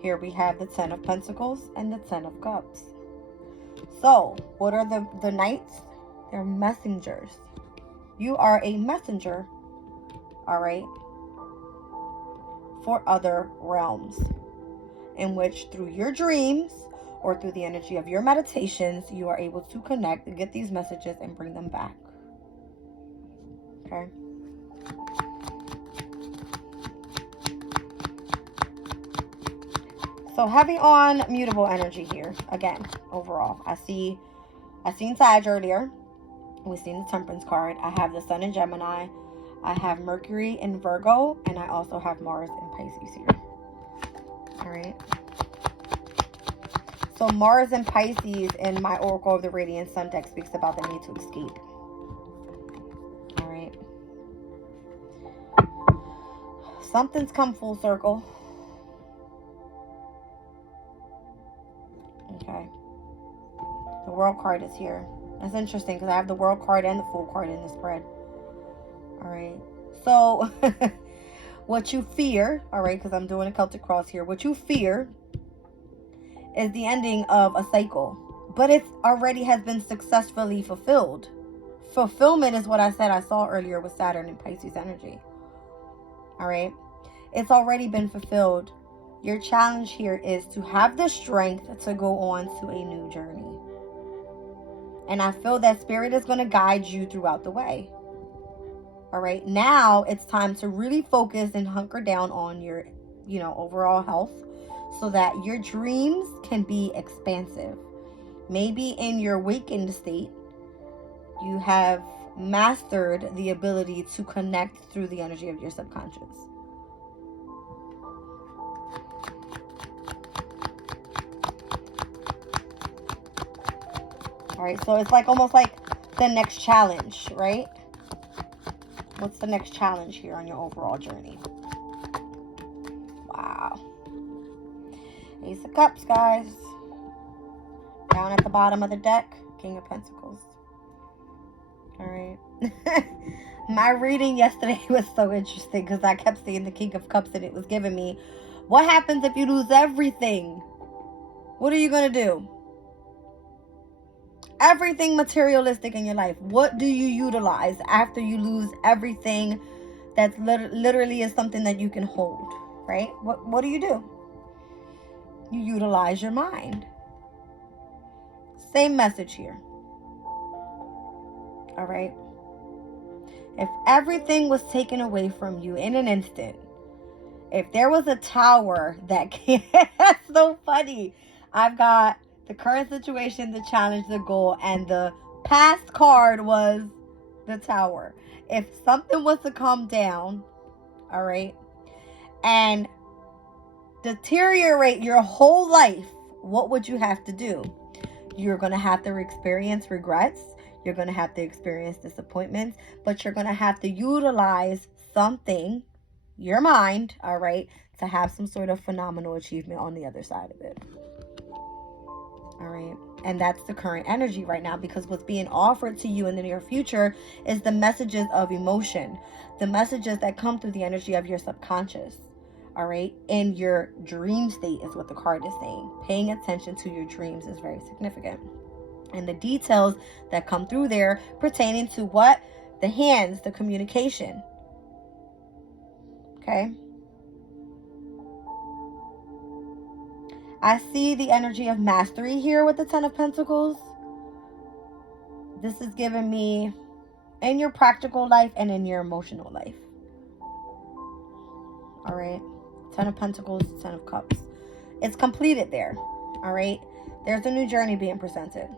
Here we have the Ten of Pentacles and the Ten of Cups. So, what are the Knights? They're messengers. You are a messenger, all right, for other realms, in which through your dreams or through the energy of your meditations, you are able to connect and get these messages and bring them back. Okay. So heavy on mutable energy here. Again, overall, I seen Sag earlier. We've seen the Temperance card. I have the Sun in Gemini. I have Mercury in Virgo, and I also have Mars in Pisces here. All right. So Mars and Pisces in my Oracle of the Radiant Sun deck speaks about the need to escape. All right. Something's come full circle. Okay. The World card is here. That's interesting because I have the World card and the Fool card in the spread. All right. So, what you fear, all right, because I'm doing a Celtic cross here. What you fear is the ending of a cycle, but it already has been successfully fulfilled. Fulfillment is what I said I saw earlier with Saturn and Pisces energy. All right. It's already been fulfilled. Your challenge here is to have the strength to go on to a new journey. And I feel that Spirit is going to guide you throughout the way. All right. Now it's time to really focus and hunker down on your, overall health so that your dreams can be expansive. Maybe in your awakened state, you have mastered the ability to connect through the energy of your subconscious. All right, so it's like almost like the next challenge, right? What's the next challenge here on your overall journey? Wow. Ace of Cups, guys. Down at the bottom of the deck, King of Pentacles. All right. My reading yesterday was so interesting because I kept seeing the King of Cups and it was giving me, what happens if you lose everything? What are you going to do? Everything materialistic in your life. What do you utilize after you lose everything that literally is something that you can hold, right? What do? You utilize your mind. Same message here. All right. If everything was taken away from you in an instant, if there was a tower that came, that's so funny. I've got the current situation, the challenge, the goal, and the past card was the Tower. If something was to come down, all right, and deteriorate your whole life, what would you have to do? You're going to have to experience regrets. You're going to have to experience disappointments, but you're going to have to utilize something, your mind, all right, to have some sort of phenomenal achievement on the other side of it. All right. And that's the current energy right now, because what's being offered to you in the near future is the messages of emotion, the messages that come through the energy of your subconscious. All right. In your dream state is what the card is saying. Paying attention to your dreams is very significant. And the details that come through there pertaining to what? The hands, the communication. Okay. I see the energy of mastery here with the Ten of Pentacles. This is giving me in your practical life and in your emotional life. All right. Ten of Pentacles, Ten of Cups. It's completed there. All right. There's a new journey being presented.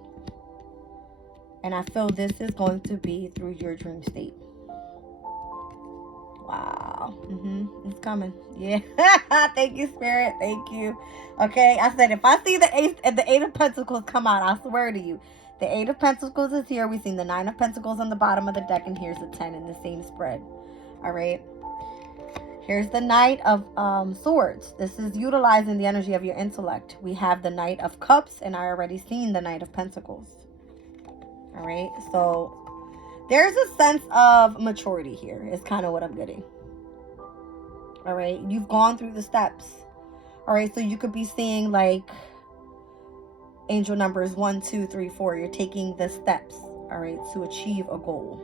And I feel this is going to be through your dream state. Wow. It's coming. Yeah. Thank you, Spirit. Thank you. Okay. I said, if I see the Eight of Pentacles come out, I swear to you, the Eight of Pentacles is here. We've seen the Nine of Pentacles on the bottom of the deck, and here's the 10 in the same spread. All right. Here's the Knight of Swords. This is utilizing the energy of your intellect. We have the Knight of Cups, and I already seen the Knight of Pentacles. All right. So there's a sense of maturity here. Is kind of what I'm getting. All right. You've gone through the steps. All right. So you could be seeing like angel numbers 1, 2, 3, 4. You're taking the steps. All right. To achieve a goal.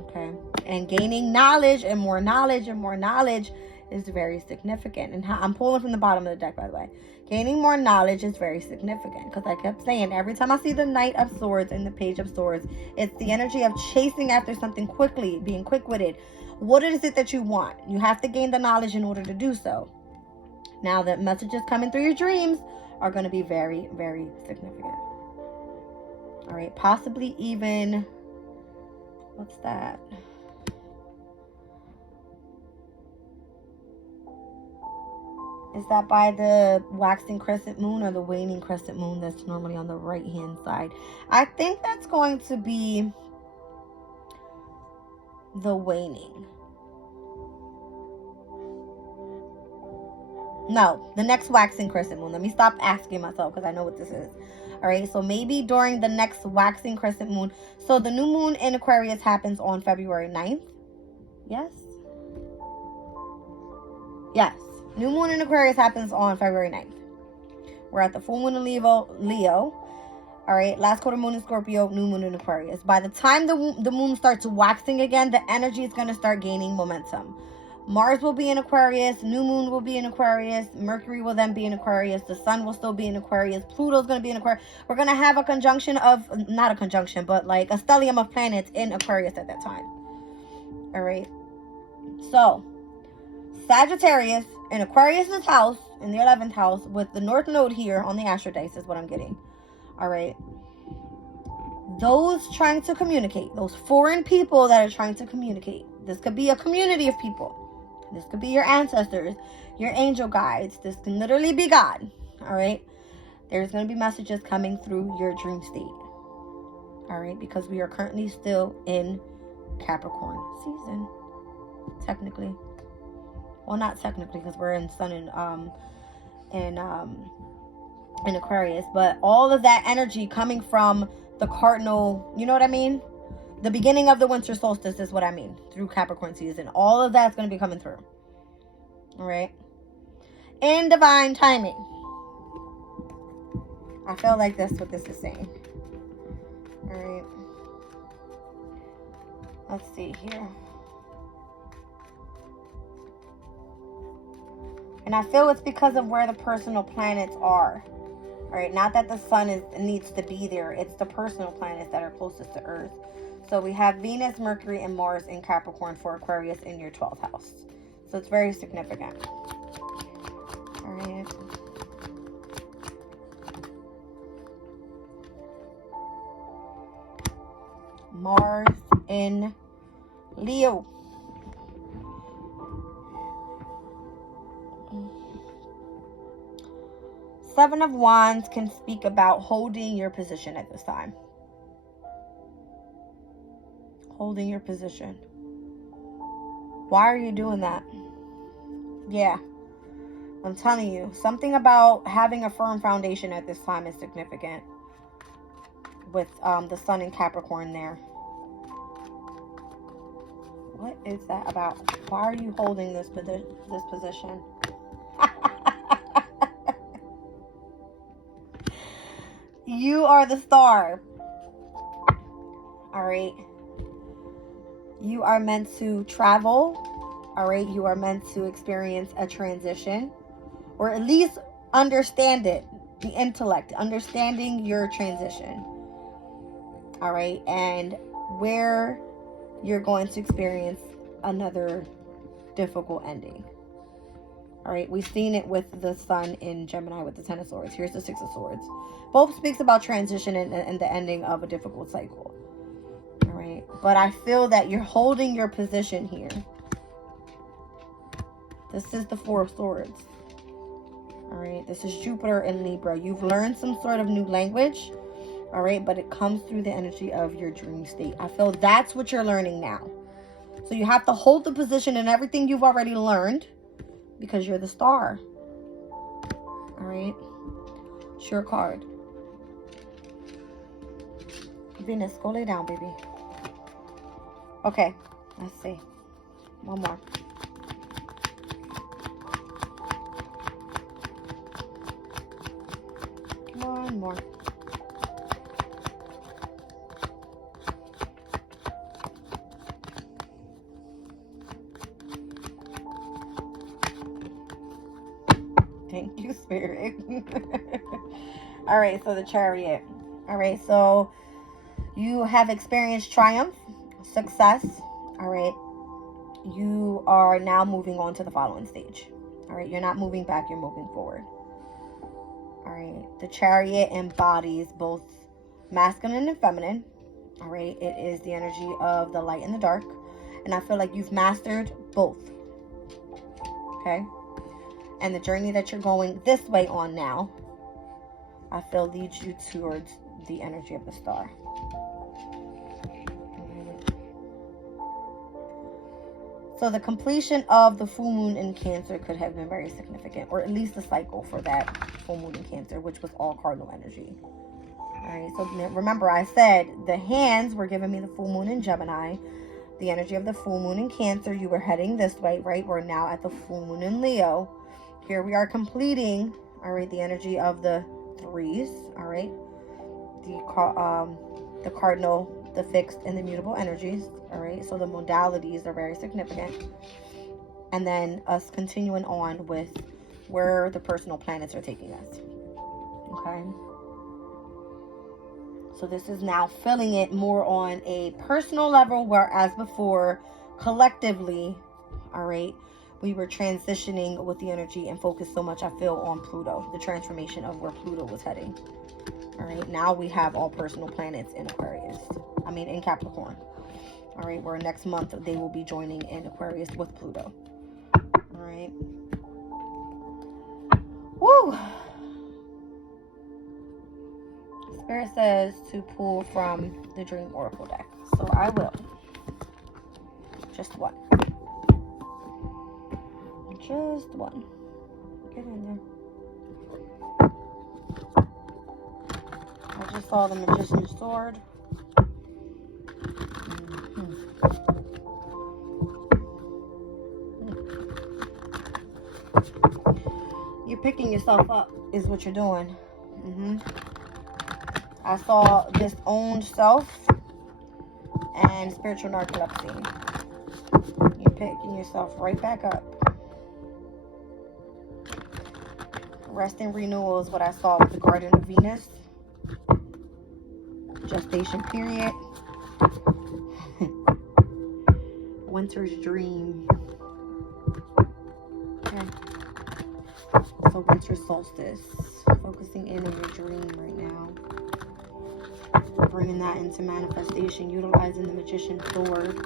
Okay. And gaining knowledge and more knowledge and more knowledge is very significant. And I'm pulling from the bottom of the deck, by the way. Gaining more knowledge is very significant, because I kept saying every time I see the Knight of Swords and the Page of Swords, it's the energy of chasing after something quickly, being quick-witted. What is it that you want? You have to gain the knowledge in order to do so. Now, the messages coming through your dreams are going to be very, very significant. All right. Possibly even, what's that? Is that by the waxing crescent moon or the waning crescent moon that's normally on the right hand side? I think that's going to be the waning. No, the next waxing crescent moon. Let me stop asking myself, because I know what this is. All right, so maybe during the next waxing crescent moon. So the new moon in Aquarius happens on February 9th. Yes? Yes. New moon in Aquarius happens on February 9th. We're at the full moon in Leo. All right. Last quarter moon in Scorpio, new moon in Aquarius. By the time the moon starts waxing again, the energy is going to start gaining momentum. Mars will be in Aquarius. New moon will be in Aquarius. Mercury will then be in Aquarius. The sun will still be in Aquarius. Pluto's going to be in Aquarius. We're going to have a conjunction of, not a conjunction, but like a stellium of planets in Aquarius at that time. All right. So, Sagittarius in Aquarius's house, in the 11th house, with the North Node here on the astro dice is what I'm getting. All right. Those trying to communicate, those foreign people that are trying to communicate. This could be a community of people. This could be your ancestors, your angel guides. This can literally be God. All right. There's going to be messages coming through your dream state. All right. Because we are currently still in Capricorn season. Technically. Well, not technically, because we're in Sun in Aquarius, but all of that energy coming from the cardinal, you know what I mean? The beginning of the winter solstice is what I mean, through Capricorn season. All of that's going to be coming through. All right? In divine timing. I feel like that's what this is saying. All right. Let's see here. And I feel it's because of where the personal planets are. All right, not that the sun needs to be there. It's the personal planets that are closest to Earth. So we have Venus, Mercury, and Mars in Capricorn for Aquarius in your 12th house. So it's very significant. All right. Mars in Leo. Seven of Wands can speak about holding your position at this time. Holding your position. Why are you doing that? Yeah. I'm telling you, something about having a firm foundation at this time is significant. With the sun in Capricorn there. What is that about? Why are you holding this position? You are the star. All right. You are meant to travel. All right. You are meant to experience a transition, or at least understand it. The intellect, understanding your transition. All right. And where you're going to experience another difficult ending. All right, we've seen it with the sun in Gemini with the Ten of Swords. Here's the Six of Swords. Both speaks about transition and the ending of a difficult cycle. All right, but I feel that you're holding your position here. This is the Four of Swords. All right, this is Jupiter in Libra. You've learned some sort of new language. All right, but it comes through the energy of your dream state. I feel that's what you're learning now. So you have to hold the position in everything you've already learned. Because you're the star. All right. It's your card. Venus, go lay down, baby. Okay. Let's see. One more. One more. Thank you, Spirit. All right, so the Chariot. All right, so you have experienced triumph, success. All right, you are now moving on to the following stage. All right, you're not moving back, you're moving forward. All right, the Chariot embodies both masculine and feminine. All right, it is the energy of the light and the dark. And I feel like you've mastered both. Okay. And the journey that you're going this way on now, I feel leads you towards the energy of the star. So the completion of the full moon in Cancer could have been very significant, or at least the cycle for that full moon in Cancer, which was all cardinal energy. All right, so remember I said the hands were giving me the full moon in Gemini, the energy of the full moon in Cancer. You were heading this way, right? We're now at the full moon in Leo. Here we are completing, all right, the energy of the threes, all right, the cardinal, the fixed, and the mutable energies, all right. So the modalities are very significant, and then us continuing on with where the personal planets are taking us. Okay. So this is now filling it more on a personal level, whereas before, collectively, all right, we were transitioning with the energy and focused so much, I feel, on Pluto, the transformation of where Pluto was heading. All right, now we have all personal planets in Aquarius. I mean, in Capricorn. All right, where next month they will be joining in Aquarius with Pluto. All right. Woo! Spirit says to pull from the Dream Oracle deck. So I will. Just one. Just one. Get in there. I just saw the Magician's Sword. You're picking yourself up is what you're doing. I saw disowned self and spiritual narcolepsy. You're picking yourself right back up. Rest and renewal is what I saw with the Garden of Venus. Gestation period. Winter's dream. Okay. So winter solstice. Focusing in on your dream right now. bringing that into manifestation, utilizing the Magician's sword.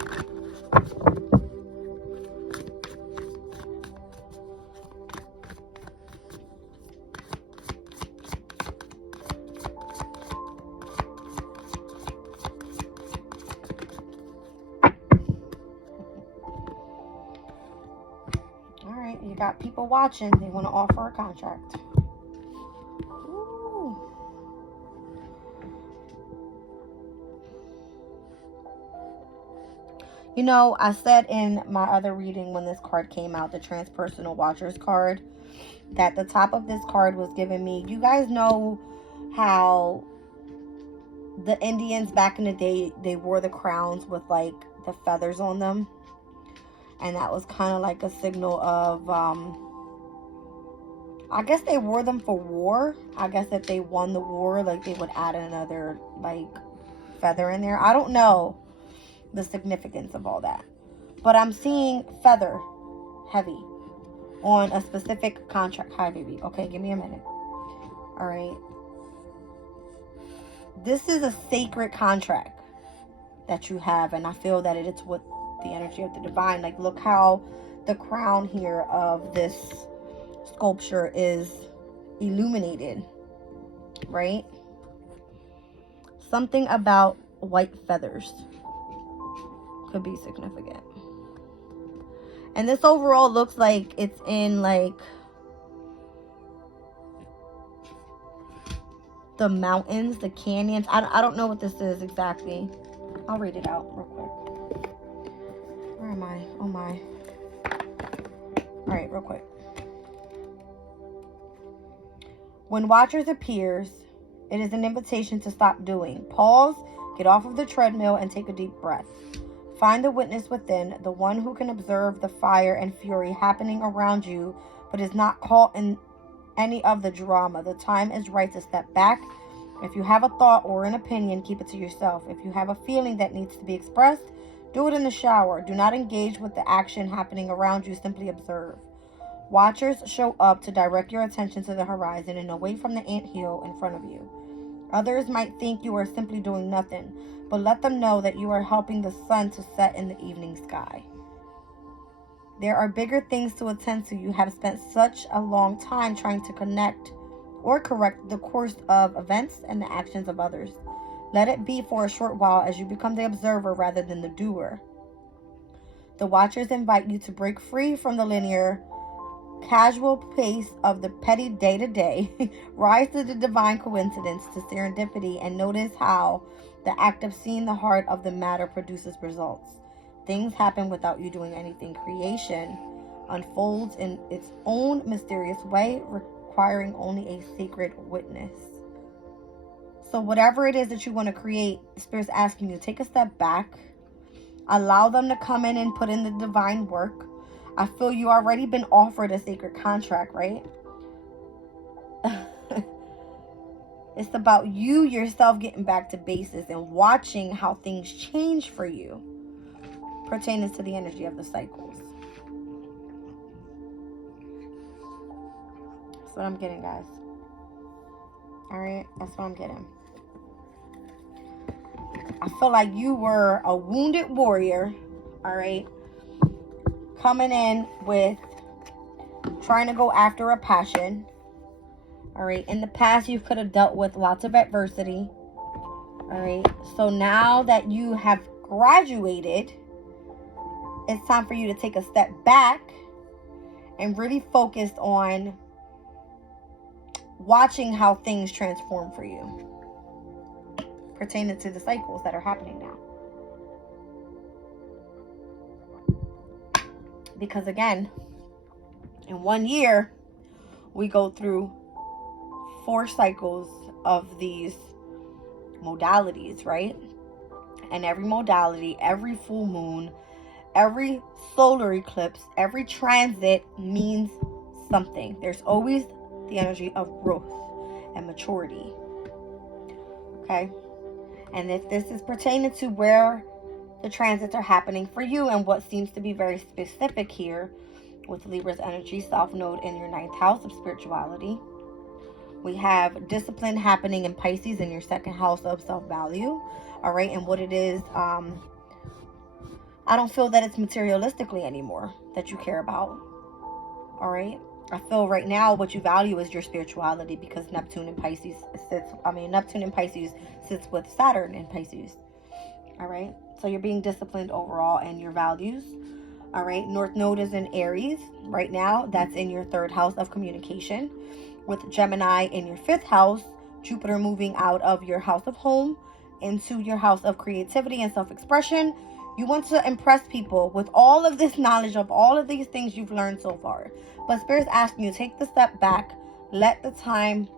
All right, you got people watching. They want to offer a contract. Ooh. You know, I said in my other reading when this card came out, the Transpersonal Watchers card, that the top of this card was giving me, you guys know how the Indians back in the day, they wore the crowns with like the feathers on them, and that was kind of like a signal of I guess they wore them for war. I guess if they won the war, like they would add another like feather in there. I don't know the significance of all that, but I'm seeing feather heavy on a specific contract. Hi baby. Okay, give me a minute. All right, this is a sacred contract that you have, and I feel that it's with the energy of the divine. Like, look how the crown here of this sculpture is illuminated, right? Something about white feathers could be significant. And this overall looks like it's in like the mountains, the canyons. I don't know what this is exactly. I'll read it out real quick. Where am I? Oh my. All right, real quick. When Watchers appears, it is an invitation to stop doing. Pause, get off of the treadmill, and take a deep breath. Find the witness within, the one who can observe the fire and fury happening around you, but is not caught in any of the drama. The time is right to step back. If you have a thought or an opinion, keep it to yourself. If you have a feeling that needs to be expressed, do it in the shower. Do not engage with the action happening around you. Simply observe. Watchers show up to direct your attention to the horizon and away from the anthill in front of you. Others might think you are simply doing nothing, but let them know that you are helping the sun to set in the evening sky. There are bigger things to attend to. You have spent such a long time trying to connect or correct the course of events and the actions of others. Let it be for a short while as you become the observer rather than the doer. The Watchers invite you to break free from the linear, casual pace of the petty day-to-day. Rise to the divine coincidence, to serendipity, and notice how the act of seeing the heart of the matter produces results. Things happen without you doing anything. Creation unfolds in its own mysterious way, requiring only a sacred witness. So whatever it is that you want to create, Spirit's asking you, take a step back. Allow them to come in and put in the divine work. I feel you already been offered a sacred contract, right? It's about you yourself getting back to basics and watching how things change for you, pertaining to the energy of the cycles. That's what I'm getting, guys. All right, that's what I'm getting. I feel like you were a wounded warrior, all right, coming in with trying to go after a passion. All right, in the past you could have dealt with lots of adversity. All right, so now that you have graduated, it's time for you to take a step back and really focus on watching how things transform for you, pertaining to the cycles that are happening now. Because again, in 1 year, we go through 4 cycles of these modalities, right? And every modality, every full moon, every solar eclipse, every transit means something. There's always the energy of growth and maturity. Okay? And if this is pertaining to where the transits are happening for you and what seems to be very specific here with Libra's energy, South Node in your 9th house of spirituality, We have discipline happening in Pisces in your second house of self-value. All right. And what it is, I don't feel that it's materialistically anymore that you care about. All right. I feel right now what you value is your spirituality, because Neptune in Pisces sits with Saturn in Pisces. All right. So you're being disciplined overall in your values. All right. North Node is in Aries right now. That's in your third house of communication, with Gemini in your fifth house, Jupiter moving out of your house of home into your house of creativity and self-expression. You want to impress people with all of this knowledge of all of these things you've learned so far. But Spirit's asking you, take the step back, let the time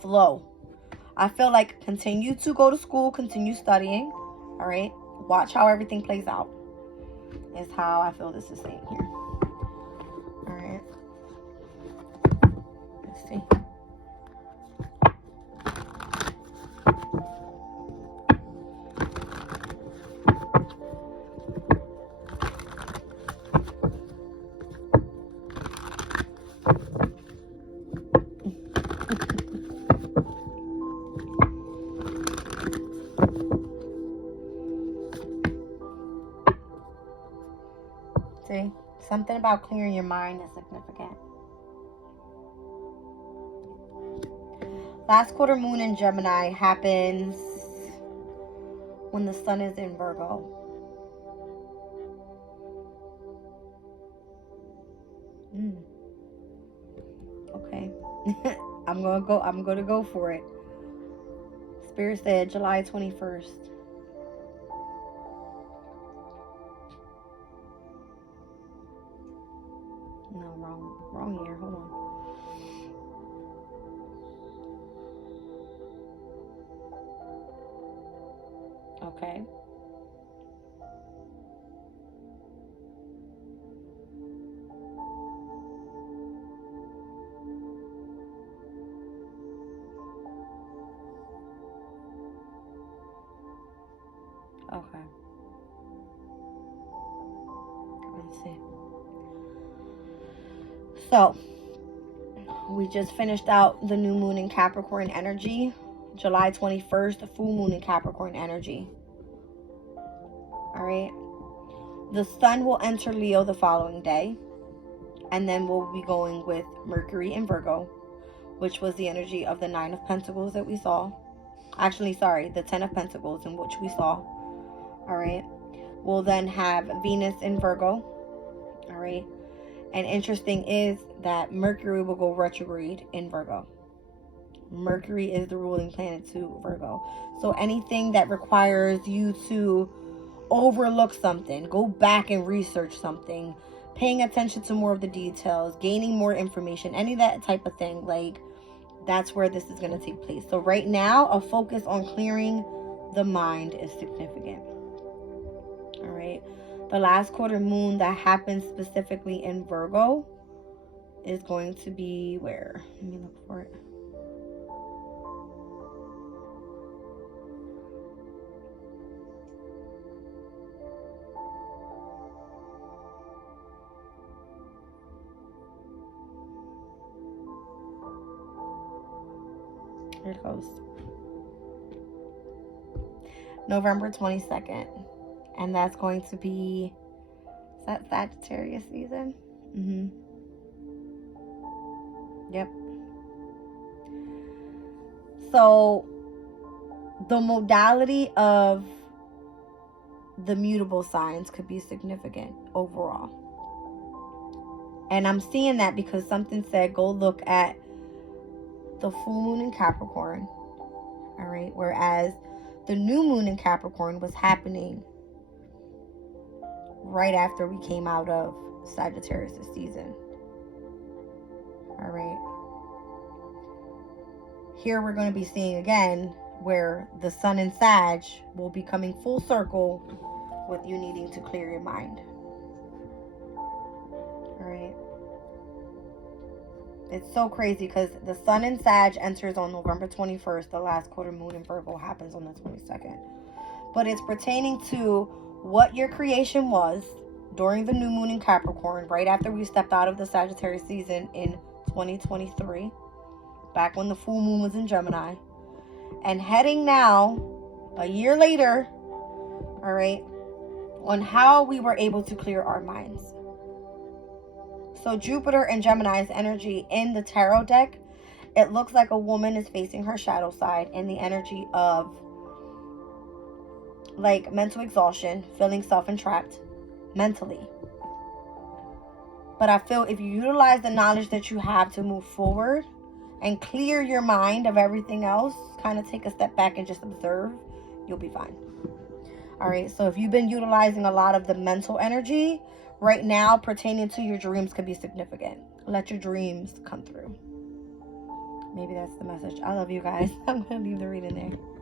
flow. I feel like continue to go to school, continue studying. All right. Watch how everything plays out, is how I feel this is saying here. All right. Let's see. See, something about clearing your mind is significant. Last quarter moon in Gemini happens when the sun is in Virgo. Okay. I'm gonna go for it. Spirit said July 21st. No, wrong year. Hold on. Okay. Okay. Let's see. So, we just finished out the new moon in Capricorn energy. July 21st, the full moon in Capricorn energy. All right. The sun will enter Leo the following day. And then we'll be going with Mercury in Virgo, which was the energy of the 9 of Pentacles that we saw. Actually, sorry, the 10 of Pentacles, in which we saw. All right. We'll then have Venus in Virgo. All right. And interesting is that Mercury will go retrograde in Virgo. Mercury is the ruling planet to Virgo. So anything that requires you to overlook something, go back and research something, paying attention to more of the details, gaining more information, any of that type of thing, like, that's where this is going to take place. So right now, a focus on clearing the mind is significant. All right. The last quarter moon that happens specifically in Virgo is going to be where? Let me look for it. Here it goes. November 22nd. And that's going to be, is that Sagittarius season? Yep. So the modality of the mutable signs could be significant overall. And I'm seeing that because something said go look at the full moon in Capricorn. All right. Whereas the new moon in Capricorn was happening right after we came out of Sagittarius season. All right. Here we're going to be seeing again where the sun in Sag will be coming full circle with you needing to clear your mind. All right. It's so crazy because the sun in Sag enters on November 21st. The last quarter moon in Virgo happens on the 22nd. But it's pertaining to what your creation was during the new moon in Capricorn, right after we stepped out of the Sagittarius season in 2023. back when the full moon was in Gemini, and heading now, a year later, all right, on how we were able to clear our minds. So Jupiter and Gemini's energy in the tarot deck, it looks like a woman is facing her shadow side in the energy of like mental exhaustion, feeling self-entrapped mentally. But I feel if you utilize the knowledge that you have to move forward and clear your mind of everything else, kind of take a step back and just observe, you'll be fine. All right, so if you've been utilizing a lot of the mental energy right now pertaining to your dreams could be significant. Let your dreams come through. Maybe that's the message. I love you guys. I'm going to leave the reading there.